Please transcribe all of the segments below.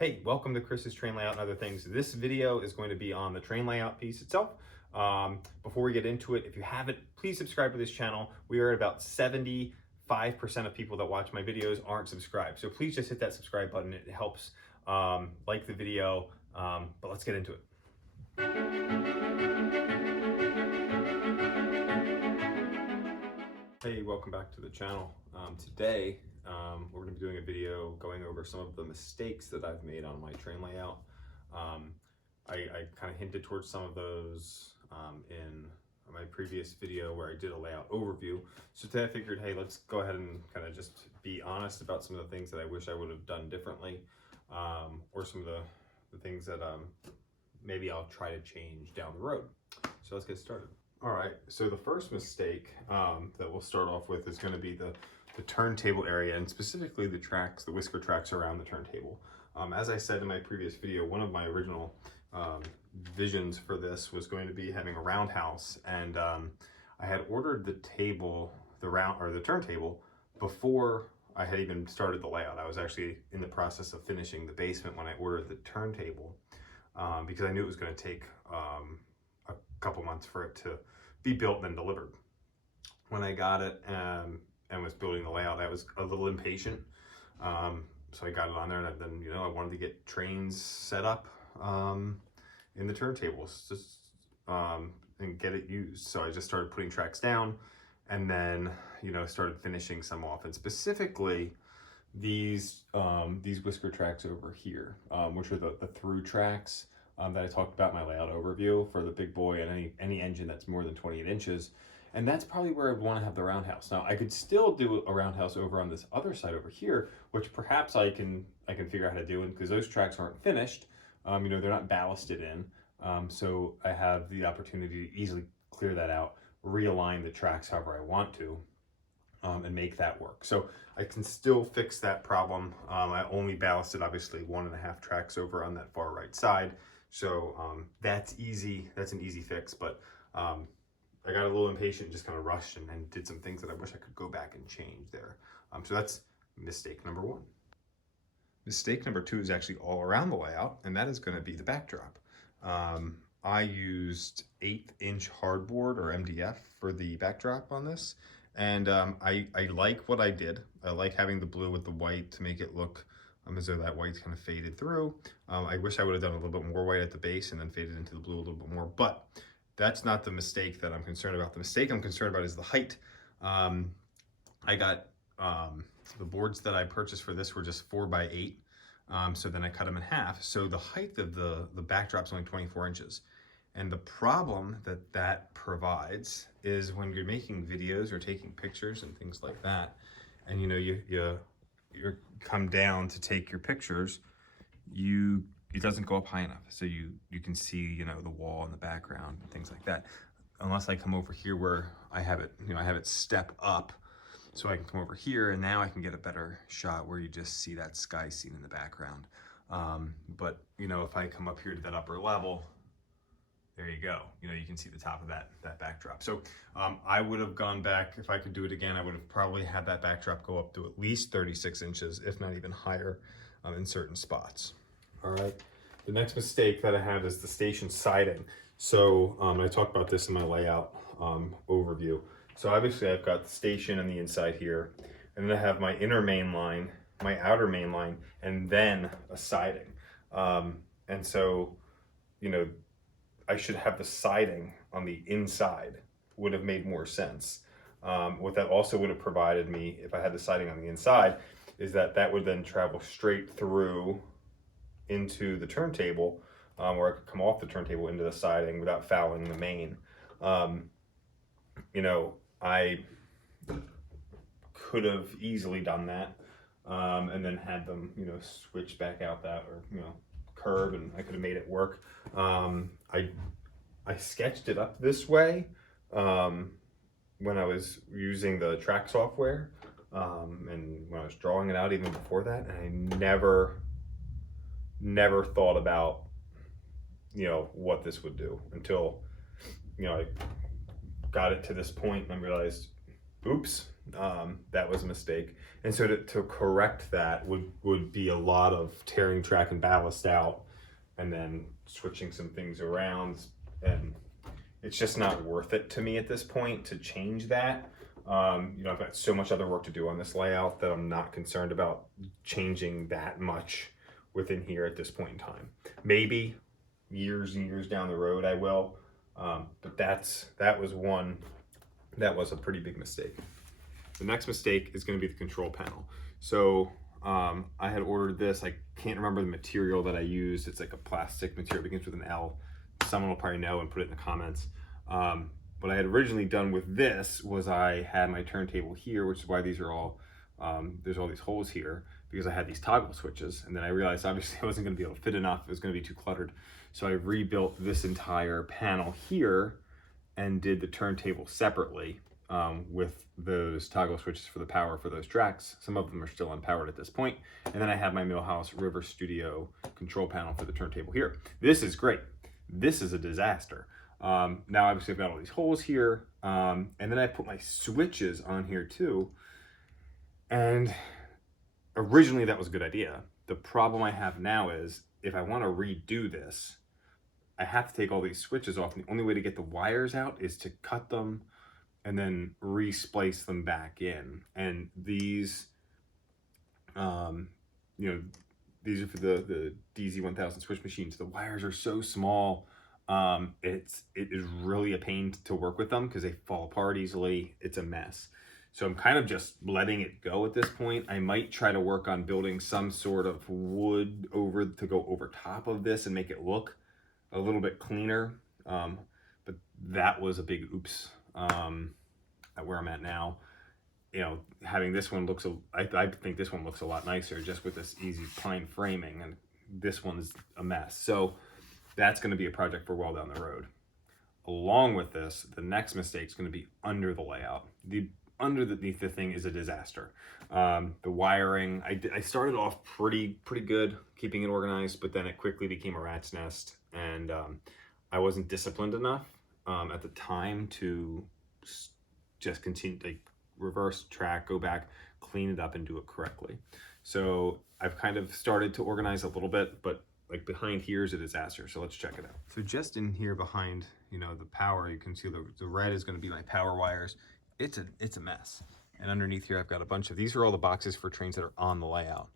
Hey, welcome to Chris's Train Layout and Other Things. This video is going to be on the train layout piece itself. Before we get into it, if you haven't, please subscribe to this channel. We are at about 75% of people that watch my videos aren't subscribed. So please just hit that subscribe button. It helps like the video, but let's get into it. Hey, welcome back to the channel. Today, we're going to be doing a video going over some of the mistakes that I've made on my train layout. I kind of hinted towards some of those in my previous video where I did a layout overview. So today I figured, hey, let's go ahead and kind of just be honest about some of the things that I wish I would have done differently, or some of the things that maybe I'll try to change down the road. So let's get started. All right, so the first mistake that we'll start off with is going to be the turntable area, and specifically the tracks, the whisker tracks around the turntable. As I said in my previous video, one of my original visions for this was going to be having a roundhouse, and I had ordered the table, the turntable, before I had even started the layout. I was actually in the process of finishing the basement when I ordered the turntable, because I knew it was going to take a couple months for it to be built and then delivered. When I got it and was building the layout, I was a little impatient. So I got it on there, and then I wanted to get trains set up in the turntables, just and get it used. So I just started putting tracks down, and then started finishing some off, and specifically these whisker tracks over here, which are the through tracks that I talked about in my layout overview for the big boy and any engine that's more than 28 inches. And that's probably where I'd want to have the roundhouse. Now I could still do a roundhouse over on this other side over here, which perhaps I can figure out how to do it, because those tracks aren't finished. They're not ballasted in. So I have the opportunity to easily clear that out, realign the tracks however I want to, and make that work. So I can still fix that problem. I only ballasted obviously 1.5 tracks over on that far right side. So that's easy. That's an easy fix, but I got a little impatient and just kind of rushed and did some things that I wish I could go back and change there. So that's mistake number one. Mistake number two is actually all around the layout, and that is going to be the backdrop. I used 1/8" hardboard or MDF for the backdrop on this, and I like what I did. I like having the blue with the white to make it look as though that white's kind of faded through. I wish I would have done a little bit more white at the base and then faded into the blue a little bit more, but that's not the mistake that I'm concerned about. The mistake I'm concerned about is the height. I got the boards that I purchased for this were just 4x8. So then I cut them in half. So the height of the backdrop's only 24 inches. And the problem that provides is when you're making videos or taking pictures and things like that, and you come down to take your pictures, it doesn't go up high enough, so you can see the wall in the background and things like that, unless I come over here where I have it step up, so I can come over here and now I can get a better shot where you just see that sky scene in the background. But if I come up here to that upper level, there you go. You can see the top of that backdrop. So I would have gone back, if I could do it again, I would have probably had that backdrop go up to at least 36 inches, if not even higher, in certain spots. All right. The next mistake that I have is the station siding. So I talked about this in my layout overview. So obviously I've got the station on the inside here, and then I have my inner main line, my outer main line, and then a siding. And so, I should have the siding on the inside, would have made more sense. What that also would have provided me, if I had the siding on the inside, is that would then travel straight through into the turntable, where I could come off the turntable into the siding without fouling the main. I could have easily done that, and then had them, switch back out that, or, curve, and I could have made it work. I sketched it up this way when I was using the track software, and when I was drawing it out even before that, and I never thought about what this would do until I got it to this point and I realized, oops, That was a mistake. And so to correct that would be a lot of tearing track and ballast out and then switching some things around. And it's just not worth it to me at this point to change that. You know, I've got so much other work to do on this layout that I'm not concerned about changing that much within here at this point in time. Maybe years and years down the road I will, but that was a pretty big mistake. The next mistake is going to be the control panel. So I had ordered this. I can't remember the material that I used. It's like a plastic material, begins with an L. Someone will probably know and put it in the comments. What I had originally done with this was I had my turntable here, which is why these are all, there's all these holes here, because I had these toggle switches. And then I realized obviously I wasn't going to be able to fit enough. It was going to be too cluttered. So I rebuilt this entire panel here and did the turntable separately with those toggle switches for the power for those tracks. Some of them are still unpowered at this point. And then I have my Millhouse River Studio control panel for the turntable here. This is great. This is a disaster. Now obviously I've got all these holes here, and then I put my switches on here too. And originally that was a good idea. The problem I have now is if I want to redo this, I have to take all these switches off. And the only way to get the wires out is to cut them and then re-splice them back in. And these, you know, these are for the DZ1000 switch machines. The wires are so small. It is really a pain to work with them because they fall apart easily. It's a mess. So I'm kind of just letting it go at this point. I might try to work on building some sort of wood to go over top of this and make it look a little bit cleaner. But that was a big oops at where I'm at now. You know, having this one I think this one looks a lot nicer just with this easy pine framing, and this one's a mess. So that's going to be a project for well down the road. Along with this, the next mistake is going to be under the layout. Underneath the thing is a disaster. The wiring, I started off pretty good, keeping it organized, but then it quickly became a rat's nest, and I wasn't disciplined enough at the time to just continue, like reverse track, go back, clean it up, and do it correctly. So I've kind of started to organize a little bit, but like behind here is a disaster. So let's check it out. So just in here behind, you know, the power, you can see the red is going to be my power wires. It's a mess. And underneath here, I've got a bunch of, these are all the boxes for trains that are on the layout.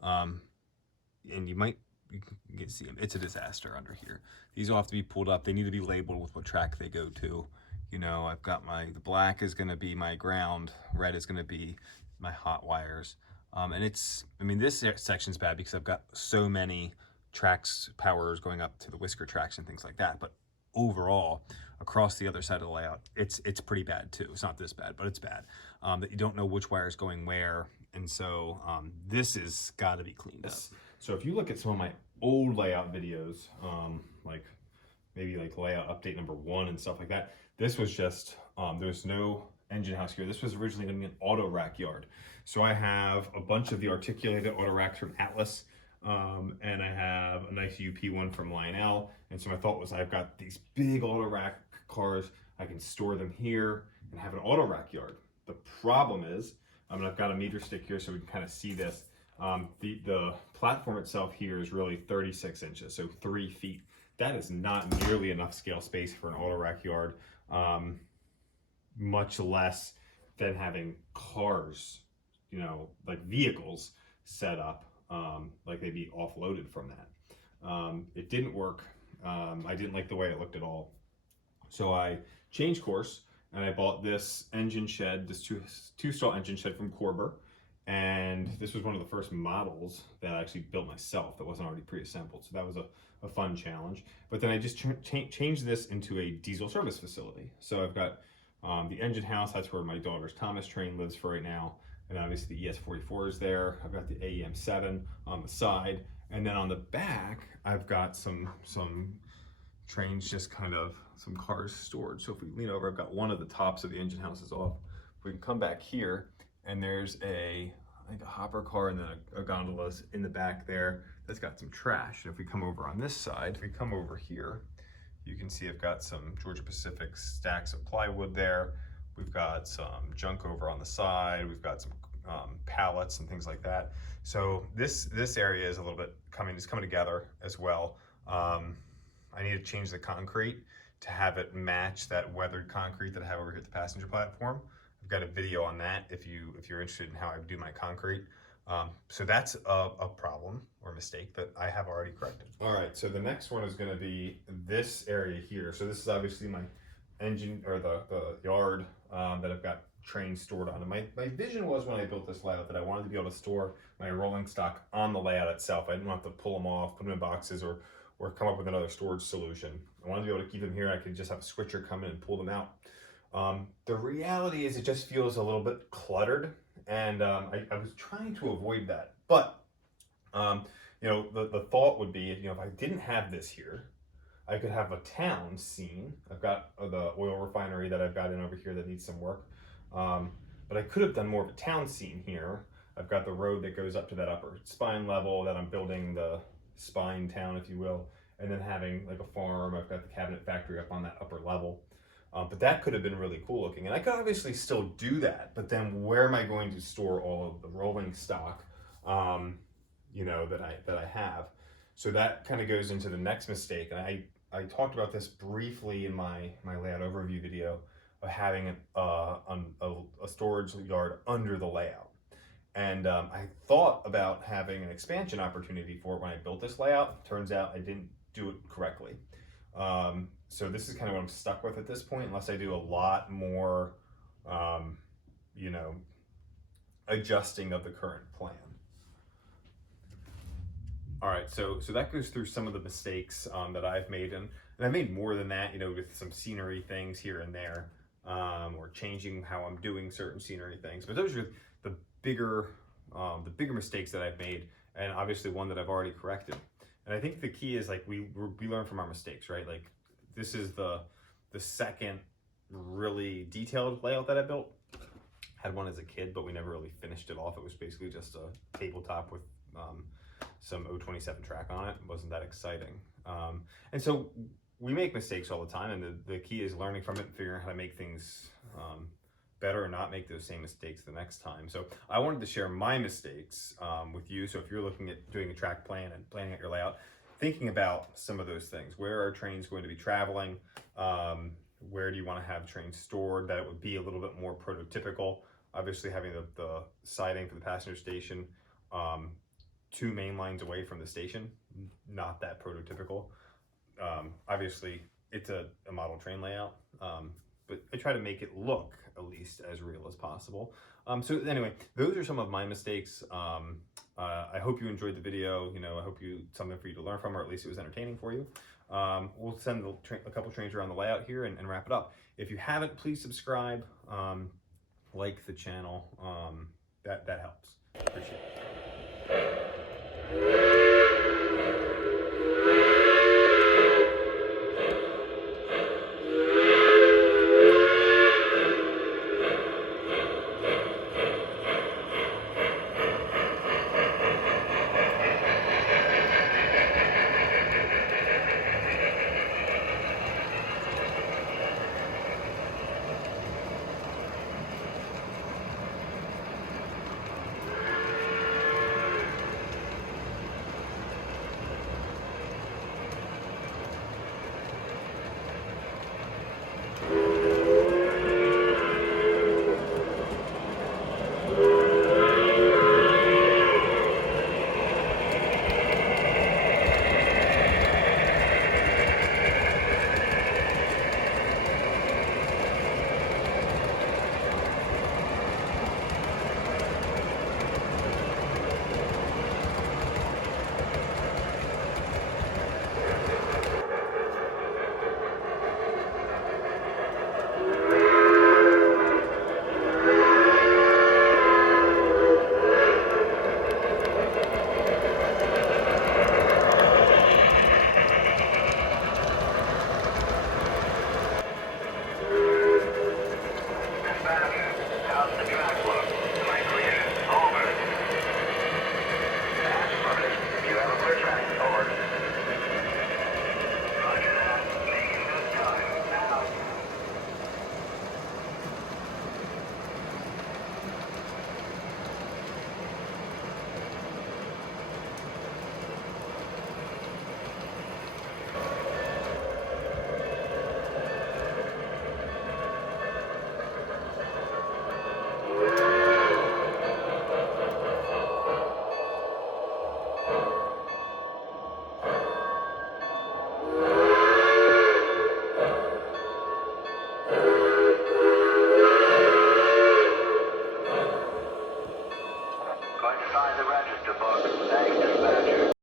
And you can see them. It's a disaster under here. These all have to be pulled up. They need to be labeled with what track they go to. You know, I've got the black is going to be my ground. Red is going to be my hot wires. And this section's bad because I've got so many tracks, powers going up to the whisker tracks and things like that. But overall, across the other side of the layout, it's pretty bad too. It's not this bad, but it's bad. That you don't know which wire is going where. And so this has got to be cleaned up. So if you look at some of my old layout videos, like maybe like layout update number 1 and stuff like that, this was just, there's no engine house here. This was originally going to be an auto rack yard. So I have a bunch of the articulated auto racks from Atlas, and I have a nice UP one from Lionel. And so my thought was I've got these big auto rack cars, I can store them here and have an auto rack yard. The problem is, I've got a meter stick here so we can kind of see this. The platform itself here is really 36 inches, so 3 feet. That is not nearly enough scale space for an auto rack yard, much less than having cars, you know, like vehicles set up, like they'd be offloaded from that. It didn't work. I didn't like the way it looked at all. So I changed course and I bought this engine shed, this two-stall engine shed from Corber. And this was one of the first models that I actually built myself that wasn't already pre-assembled. So that was a fun challenge. But then I just changed this into a diesel service facility. So I've got the engine house, that's where my daughter's Thomas train lives for right now. And obviously the ES44 is there. I've got the AEM7 on the side. And then on the back, I've got some trains, just kind of some cars stored. So if we lean over, I've got one of the tops of the engine house is off. We can come back here and there's I think a hopper car and then a gondola in the back there that's got some trash. And if we come over on this side, if we come over here, you can see I've got some Georgia Pacific stacks of plywood there We've got some junk over on the side. We've got some pallets and things like that. So this area is a little bit coming together as well. I need to change the concrete to have it match that weathered concrete that I have over here at the passenger platform. I've got a video on that if you're interested in how I do my concrete. So that's a problem or mistake that I have already corrected. All right, so the next one is going to be this area here. So this is obviously my engine, or the yard that I've got trains stored on. And my vision was, when I built this layout, that I wanted to be able to store my rolling stock on the layout itself. I didn't want to pull them off, put them in boxes, or come up with another storage solution. I wanted to be able to keep them here. I could just have a switcher come in and pull them out. The reality is it just feels a little bit cluttered, and I was trying to avoid that. But you know, the thought would be, you know, if I didn't have this here, I could have a town scene. I've got the oil refinery that I've got in over here that needs some work. But I could have done more of a town scene here. I've got the road that goes up to that upper spine level that I'm building, the spine town, if you will, and then having like a farm. I've got the cabinet factory up on that upper level. But that could have been really cool looking. And I could obviously still do that, but then where am I going to store all of the rolling stock, you know, that I have? So that kind of goes into the next mistake. And I talked about this briefly in my layout overview video, of having a storage yard under the layout. And I thought about having an expansion opportunity for it when I built this layout. Turns out I didn't do it correctly. So this is kind of what I'm stuck with at this point, unless I do a lot more, you know, adjusting of the current plan. All right, so that goes through some of the mistakes that I've made, and I made more than that, you know, with some scenery things here and there, or changing how I'm doing certain scenery things. But those are the bigger mistakes that I've made, and obviously one that I've already corrected. And I think the key is, like, we learn from our mistakes, right? Like, this is the second really detailed layout that I built. Had one as a kid, but we never really finished it off. It was basically just a tabletop with some 027 track on it. It wasn't that exciting. And so we make mistakes all the time, and the key is learning from it and figuring out how to make things better and not make those same mistakes the next time. So I wanted to share my mistakes with you. So if you're looking at doing a track plan and planning out your layout, thinking about some of those things. Where are trains going to be traveling? Where do you want to have trains stored that it would be a little bit more prototypical? Obviously having the siding for the passenger station 2 main lines away from the station, not that prototypical. Obviously it's a model train layout, but I try to make it look at least as real as possible. So anyway, those are some of my mistakes. I hope you enjoyed the video. You know, I hope something for you to learn from, or at least it was entertaining for you. We'll send a couple trains around the layout here and wrap it up. If you haven't, please subscribe, like the channel. That helps. Appreciate it.